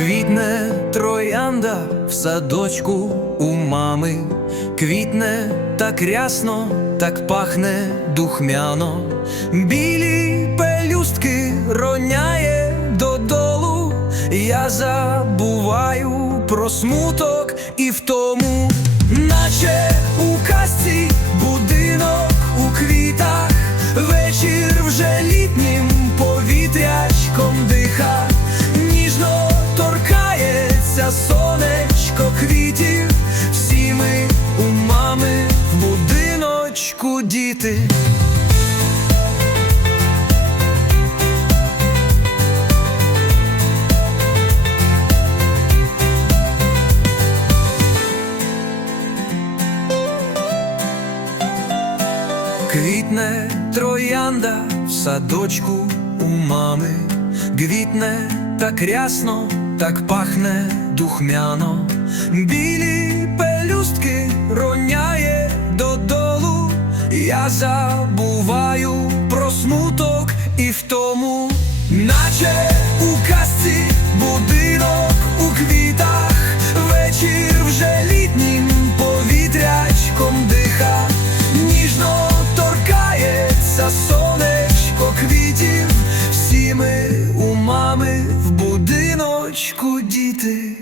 Квітне троянда в садочку у мами, квітне так рясно, так пахне духмяно, білі пелюстки роняє додолу, я забуваю про смуток і втому, наче у казці діти. Квітне троянда в садочку у мами, квітне так рясно, так пахне духмяно, білі пелюстки я забуваю про смуток і втому, наче у казці будинок у квітах, вечір вже літнім повітрячком диха, ніжно торкається сонечко квітів, всі ми у мами в будиночку діти.